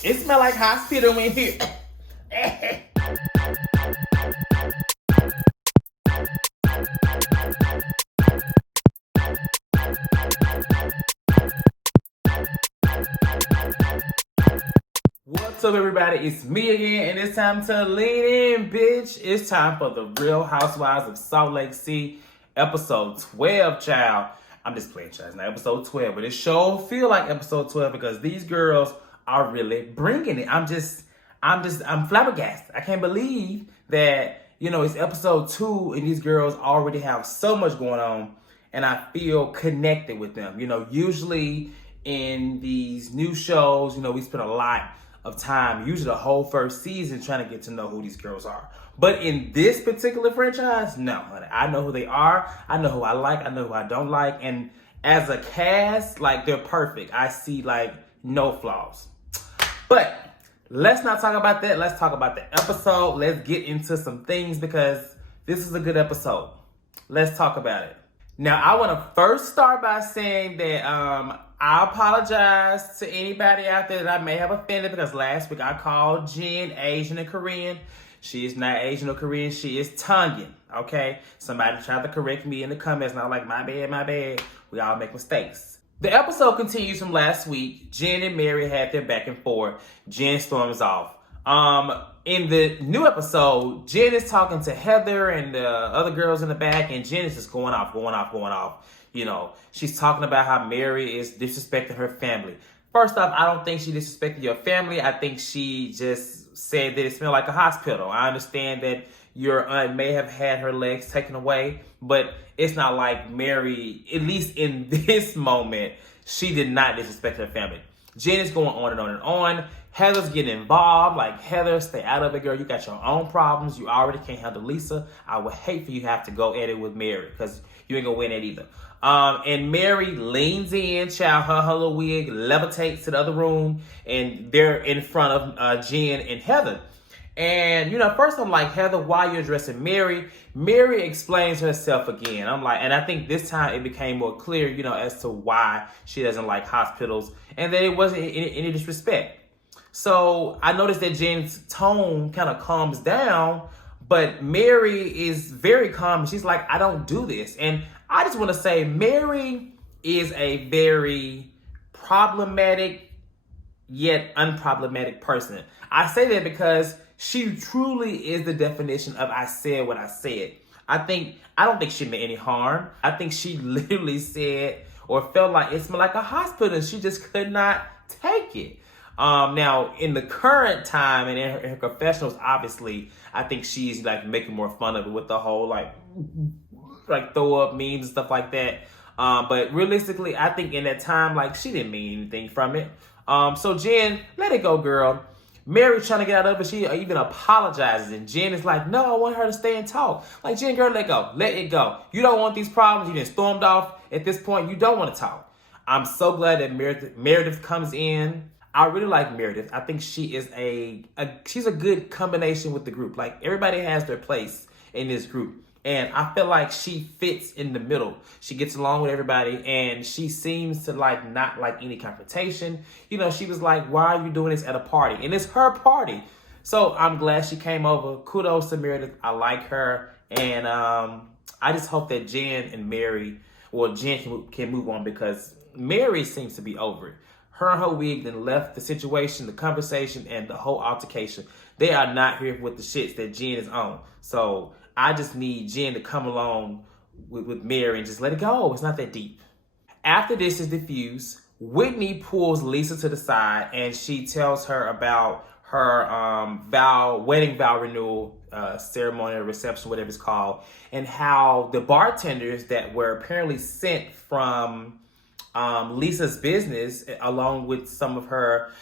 It smell like hospital in here. What's up, everybody? It's me again, and it's time to lean in, bitch. It's time for the Real Housewives of Salt Lake City, episode 12, child. I'm just playing, child. It's not episode 12, but it sure feel like episode 12 because these girls are really bringing it. I'm flabbergasted. I can't believe that, it's episode 2 and these girls already have so much going on, and I feel connected with them. Usually in these new shows, we spend a lot of time, usually the whole first season, trying to get to know who these girls are. But in this particular franchise, no, honey. I know who they are. I know who I like. I know who I don't like. And as a cast, they're perfect. I see no flaws. But let's not talk about that. Let's talk about the episode. Let's get into some things because this is a good episode. Let's talk about it. Now, I want to first start by saying that I apologize to anybody out there that I may have offended because last week I called Jen Asian and Korean. She is not Asian or Korean. She is Tongan, okay? Somebody tried to correct me in the comments, and I'm like, my bad. We all make mistakes. The episode continues from last week. Jen and Mary had their back and forth. Jen storms off. In the new episode, Jen is talking to Heather and the other girls in the back, and Jen is just going off. She's talking about how Mary is disrespecting her family. First off, I don't think she disrespected your family. I think she just said that it smelled like a hospital. I understand that your aunt may have had her legs taken away, but it's not like Mary, at least in this moment, she did not disrespect her family. Jen is going on and on and on. Heather's getting involved. Heather, stay out of it, girl. You got your own problems. You already can't handle Lisa. I would hate for you to have to go at it with Mary because you ain't going to win it either. And Mary leans in, child, her little wig levitates to the other room, and they're in front of Jen and Heather. And, first I'm like, Heather, why are you addressing Mary? Mary explains herself again. I'm like, and I think this time it became more clear, as to why she doesn't like hospitals and that it wasn't any disrespect. So I noticed that Jen's tone kind of calms down, but Mary is very calm. She's like, I don't do this. And I just want to say Mary is a very problematic yet unproblematic person. I say that because she truly is the definition of I said what I said. I don't think she meant any harm. I think she literally said or felt like it smelled like a hospital. She just could not take it. Now, in the current time and in her confessionals, obviously, I think she's making more fun of it with the whole throw up memes and stuff like that. But realistically, I think in that time, she didn't mean anything from it. So Jen, let it go, girl. Mary's trying to get out of it. She even apologizes. And Jen is like, no, I want her to stay and talk. Jen, girl, let go. Let it go. You don't want these problems. You just stormed off. At this point, you don't want to talk. I'm so glad that Meredith comes in. I really like Meredith. I think she is she's a good combination with the group. Everybody has their place in this group. And I feel like she fits in the middle. She gets along with everybody, and she seems to not like any confrontation. She was like, why are you doing this at a party? And it's her party. So I'm glad she came over. Kudos to Meredith. I like her. And I just hope that Jen and Mary, Jen can move on because Mary seems to be over it. Her and her wig then left the situation, the conversation, and the whole altercation. They are not here with the shits that Jen is on. So I just need Jen to come along with Mary and just let it go. It's not that deep. After this is diffused, Whitney pulls Lisa to the side and she tells her about her wedding vow renewal ceremony or reception, whatever it's called, and how the bartenders that were apparently sent from Lisa's business, along with some of her,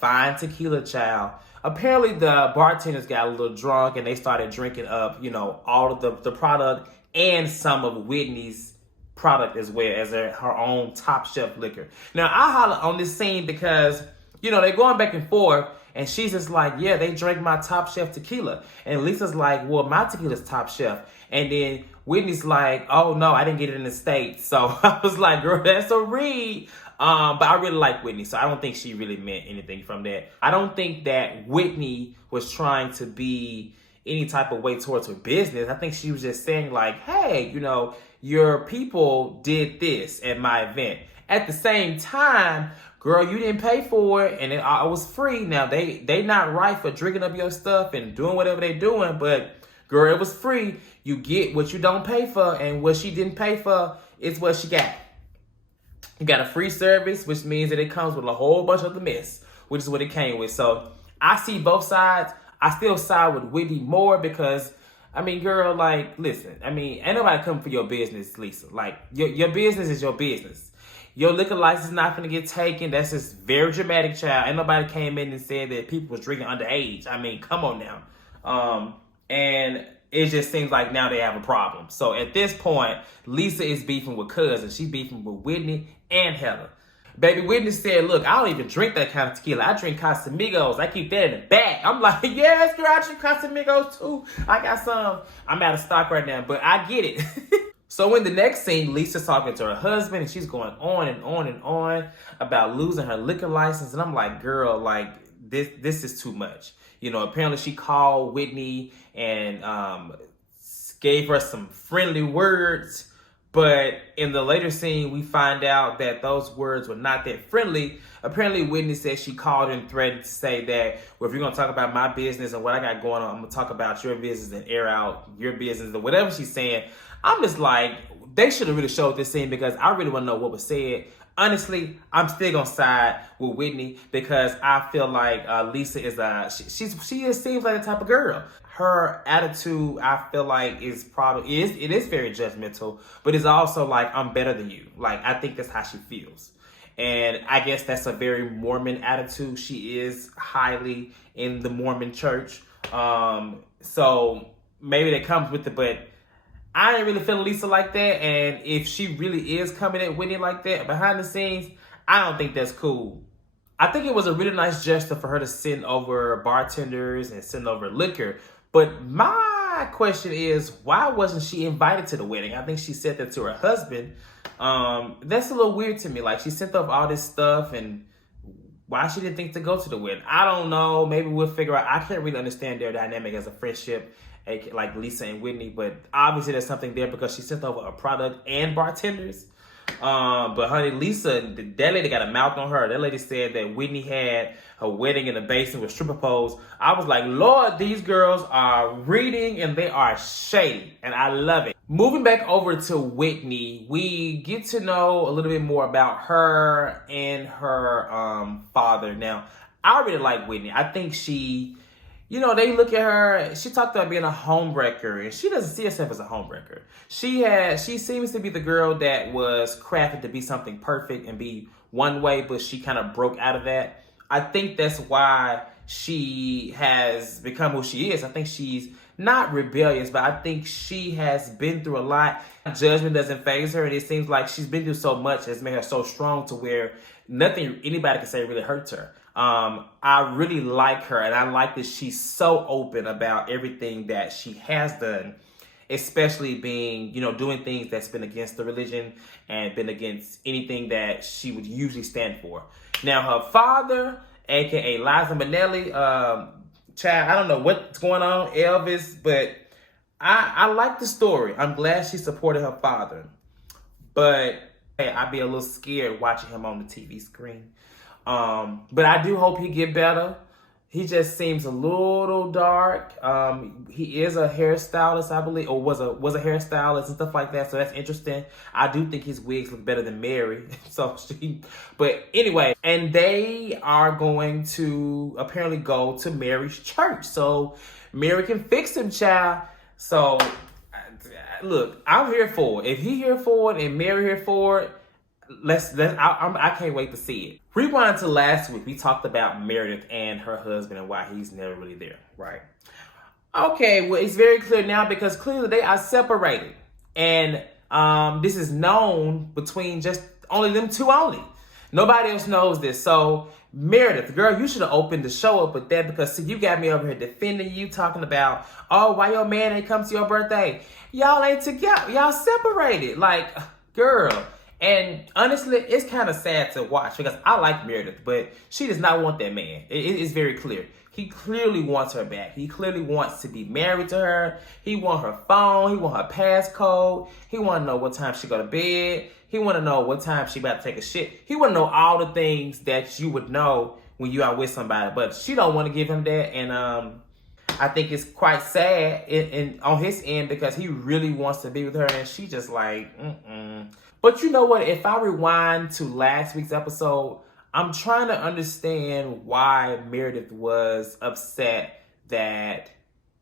fine tequila, child. Apparently the bartenders got a little drunk and they started drinking up, all of the product and some of Whitney's product as well as her own top shelf liquor. Now I holler on this scene because, they're going back and forth and she's just like, yeah, they drank my top shelf tequila. And Lisa's like, well, my tequila's top shelf. And then Whitney's like, oh no, I didn't get it in the States. So I was like, girl, that's a read. But I really like Whitney, so I don't think she really meant anything from that. I don't think that Whitney was trying to be any type of way towards her business. I think she was just saying like, hey, your people did this at my event. At the same time, girl, you didn't pay for it and it was free. Now, they not right for drinking up your stuff and doing whatever they doing, but girl, it was free. You get what you don't pay for, and what she didn't pay for is what she got. You got a free service, which means that it comes with a whole bunch of the mess, which is what it came with. So I see both sides. I still side with Whitney more because, I mean, girl, like, listen, I mean, ain't nobody coming for your business, Lisa. Like, your business is your business. Your liquor license is not going to get taken. That's just very dramatic, child. Ain't nobody came in and said that people was drinking underage. I mean, come on now. And it just seems like now they have a problem. So at this point, Lisa is beefing with cousin. She's beefing with Whitney and Heather. Baby Whitney said, look, I don't even drink that kind of tequila. I drink Casamigos. I keep that in the back. I'm like, yes, girl, I drink Casamigos too. I got some. I'm out of stock right now, but I get it. So in the next scene, Lisa's talking to her husband, and she's going on and on and on about losing her liquor license. And I'm like, girl, like, this is too much. Apparently she called Whitney and gave her some friendly words. But in the later scene, we find out that those words were not that friendly. Apparently, Whitney said she called and threatened to say that, well, if you're going to talk about my business and what I got going on, I'm going to talk about your business and air out your business or whatever she's saying. I'm just like, they should have really showed this scene because I really want to know what was said. Honestly, I'm still going to side with Whitney because I feel like Lisa is she seems like the type of girl. Her attitude, I feel like, it is very judgmental, but it's also like, I'm better than you. Like, I think that's how she feels. And I guess that's a very Mormon attitude. She is highly in the Mormon church. So maybe that comes with it, but I ain't really feeling Lisa like that. And if she really is coming at Whitney like that behind the scenes, I don't think that's cool. I think it was a really nice gesture for her to send over bartenders and send over liquor. But my question is, why wasn't she invited to the wedding? I think she said that to her husband. That's a little weird to me. Like, she sent up all this stuff, and why she didn't think to go to the wedding? I don't know. Maybe we'll figure out. I can't really understand their dynamic as a friendship, like Lisa and Whitney. But obviously there's something there because she sent over a product and bartenders. But honey, Lisa, that lady got a mouth on her. That lady said that Whitney had a wedding in the basement with stripper poles. I was like, Lord, these girls are reading and they are shady. And I love it. Moving back over to Whitney, we get to know a little bit more about her and her father. Now, I really like Whitney. I think she, they look at her, she talked about being a homewrecker, and she doesn't see herself as a homewrecker. She seems to be the girl that was crafted to be something perfect and be one way, but she kind of broke out of that. I think that's why she has become who she is. I think she's not rebellious, but I think she has been through a lot. Judgment doesn't faze her, and it seems like she's been through so much that's made her so strong to where nothing anybody can say really hurts her. I really like her, and I like that she's so open about everything that she has done, especially being, doing things that's been against the religion and been against anything that she would usually stand for. Now, her father, aka Liza Minnelli, child, I don't know what's going on, Elvis, but I like the story. I'm glad she supported her father, but hey, I'd be a little scared watching him on the TV screen. But I do hope he get better. He just seems a little dark. He is a hairstylist, I believe, or was a hairstylist and stuff like that. So that's interesting. I do think his wigs look better than Mary. But anyway, and they are going to apparently go to Mary's church, so Mary can fix him, child. So look, I'm here for it. If he here for it and Mary here for it, I can't wait to see it. Rewind to last week, we talked about Meredith and her husband and why he's never really there, right? Okay, well, it's very clear now because clearly they are separated. And this is known between just only them two only. Nobody else knows this. So, Meredith, girl, you should have opened the show up with that because, see, you got me over here defending you, talking about, oh, why your man ain't come to your birthday? Y'all ain't together. Y'all separated. Like, girl. And honestly, it's kind of sad to watch because I like Meredith, but she does not want that man. It is very clear. He clearly wants her back. He clearly wants to be married to her. He want her phone. He want her passcode. He want to know what time she go to bed. He want to know what time she about to take a shit. He want to know all the things that you would know when you are with somebody. But she don't want to give him that. And I think it's quite sad on his end because he really wants to be with her. And she just like, mm-mm. But you know what? If I rewind to last week's episode, I'm trying to understand why Meredith was upset that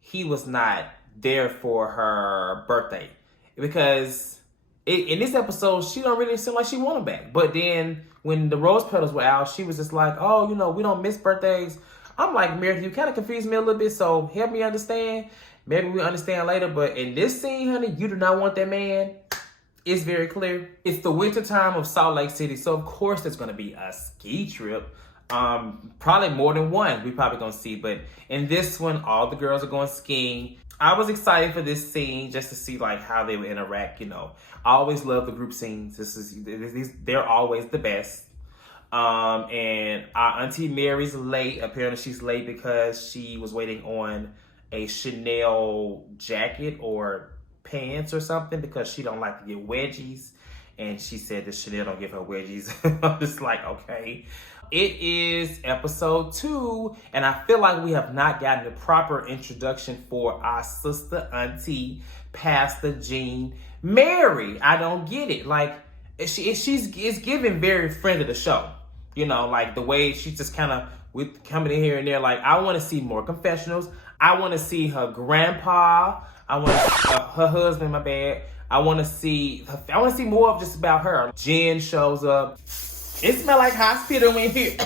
he was not there for her birthday. Because in this episode, she don't really seem like she want him back. But then when the rose petals were out, she was just like, oh, we don't miss birthdays. I'm like, Meredith, you kind of confused me a little bit, so help me understand. Maybe we'll understand later. But in this scene, honey, you do not want that man. It's very clear. It's the winter time of Salt Lake City, so of course there's going to be a ski trip. Probably more than one we probably going to see. But in this one, all the girls are going skiing. I was excited for this scene just to see like how they would interact. I always love the group scenes. They're always the best. And our Auntie Mary's late. Apparently she's late because she was waiting on a Chanel jacket or pants or something because she don't like to get wedgies. And she said that Chanel don't give her wedgies. I'm just like, okay. It is episode 2, and I feel like we have not gotten the proper introduction for our sister, Auntie, Pastor Jean Mary. I don't get it. Like, it's giving very friend of the show. Like the way she just kind of with coming in here and there. Like, I want to see more confessionals. I want to see her grandpa. I want her husband. My bad. I want to see more of just about her. Jen shows up. It smells like hospital in here.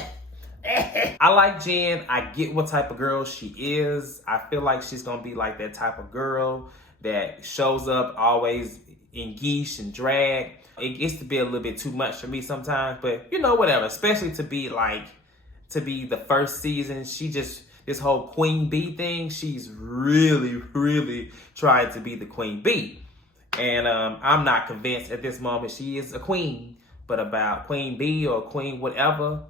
I like Jen. I get what type of girl she is. I feel like she's going to be like that type of girl that shows up always in geesh and drag. It gets to be a little bit too much for me sometimes, but whatever. Especially to be the first season. This whole Queen Bee thing, she's really, really trying to be the Queen Bee. And I'm not convinced at this moment she is a queen. But about Queen Bee or Queen whatever.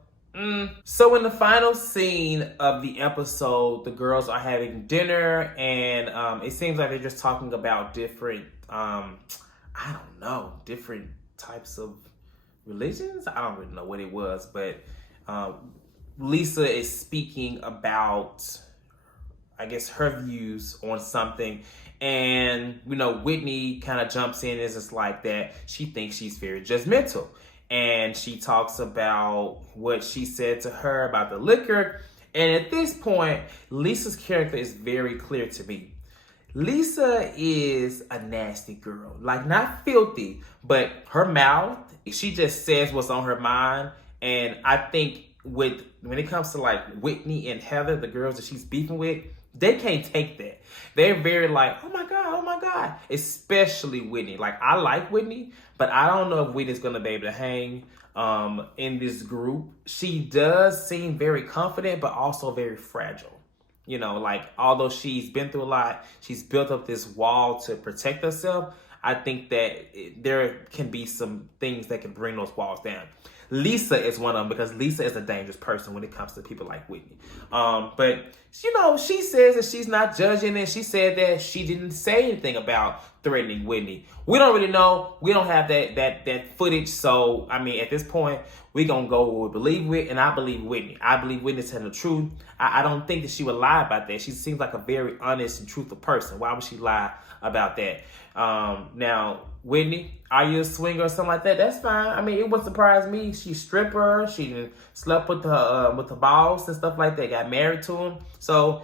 So in the final scene of the episode, the girls are having dinner. And it seems like they're just talking about different, different types of religions. I don't really know what it was. But Lisa is speaking about, I guess, her views on something. And, Whitney kind of jumps in and is just like that. She thinks she's very judgmental. And she talks about what she said to her about the liquor. And at this point, Lisa's character is very clear to me. Lisa is a nasty girl. Like, not filthy, but her mouth, she just says what's on her mind. And I think when it comes to like Whitney and Heather, the girls that she's beefing with, they can't take that. They're very like, oh my God. Especially Whitney. Like, I like Whitney, but I don't know if Whitney's going to be able to hang in this group. She does seem very confident, but also very fragile. Like, although she's been through a lot, she's built up this wall to protect herself. I think that there can be some things that can bring those walls down. Lisa is one of them because Lisa is a dangerous person when it comes to people like Whitney. But, she says that she's not judging, and she said that she didn't say anything about threatening Whitney. We don't really know. We don't have that footage. So, at this point, we're going to go what we believe with, and I believe Whitney. I believe Whitney's telling the truth. I don't think that she would lie about that. She seems like a very honest and truthful person. Why would she lie about that? Now, Whitney, are you a swinger or something like that? That's fine. It wouldn't surprise me. She's stripper. She slept with the boss and stuff like that. Got married to him. So,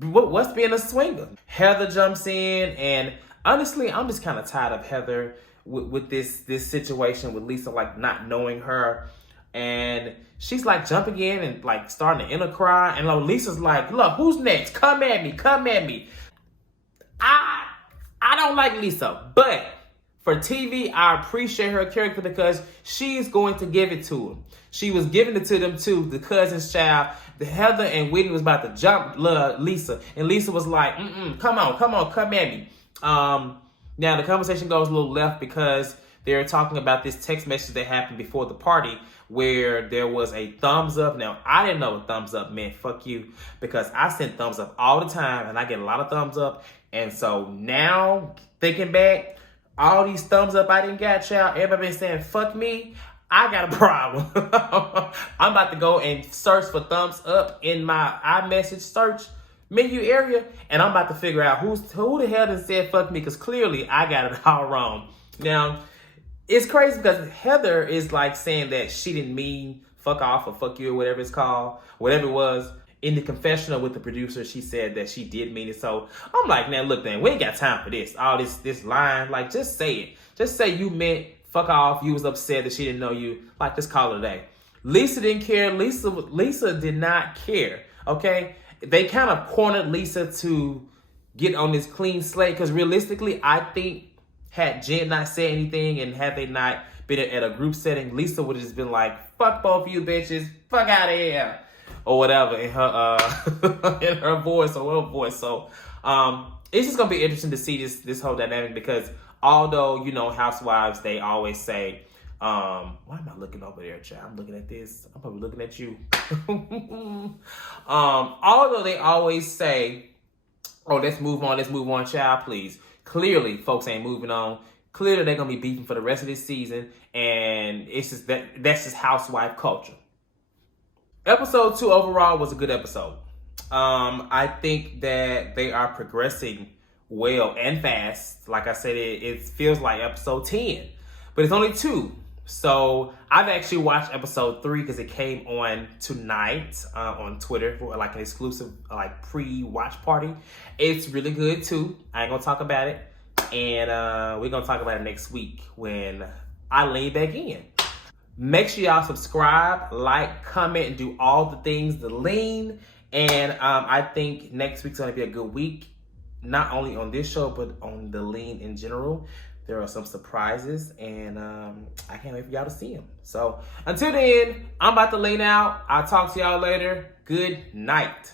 what's being a swinger? Heather jumps in, and honestly, I'm just kind of tired of Heather with this situation with Lisa, like, not knowing her. And she's like jumping in and like starting to inner cry. And Lisa's like, look, who's next? Come at me. I don't like Lisa, but for TV, I appreciate her character because she's going to give it to him. She was giving it to them too, the cousin's child. The Heather and Whitney was about to jump Lisa. And Lisa was like, come on, come at me. Now the conversation goes a little left because They're talking about this text message that happened before the party where there was a thumbs up. Now, I didn't know what thumbs up meant. Fuck you. Because I send thumbs up all the time and I get a lot of thumbs up. And so now, thinking back, all these thumbs up I didn't get, child. Everybody been saying, fuck me. I got a problem. I'm about to go and search for thumbs up in my iMessage search menu area, and I'm about to figure out who the hell done said fuck me, because clearly I got it all wrong. Now, it's crazy because Heather is like saying that she didn't mean fuck off or fuck you or whatever it's called, whatever it was. In the confessional with the producer, she said that she did mean it. So I'm like, man, look, man, we ain't got time for this. All this line, like, just say it. Just say you meant fuck off. You was upset that she didn't know you. Like, just call it a day. Lisa didn't care. Lisa did not care. Okay, they kind of cornered Lisa to get on this clean slate, because realistically, I think had Jen not said anything and had they not been at a group setting, Lisa would have just been like, fuck both of you bitches, fuck out of here, or whatever in her in her voice or her voice. So it's just gonna be interesting to see this whole dynamic, because although, you know, Housewives, they always say, why am I looking over there, child? I'm looking at this. I'm probably looking at you. Although they always say, oh, let's move on, child, please. Clearly, folks ain't moving on. Clearly, they're gonna be beefing for the rest of this season, and it's just that's just housewife culture. Episode 2 overall was a good episode. I think that they are progressing well and fast. Like I said, it feels like episode 10, but it's only 2. So I've actually watched episode 3 because it came on tonight on Twitter for like an exclusive like pre-watch party. It's really good too. I ain't gonna talk about it, and we're gonna talk about it next week when I lean back in. Make sure y'all subscribe, like, comment, and do all the things to lean. And I think next week's gonna be a good week, not only on this show but on the lean in general. There are some surprises, and I can't wait for y'all to see them. So until then, I'm about to lean out. I'll talk to y'all later. Good night.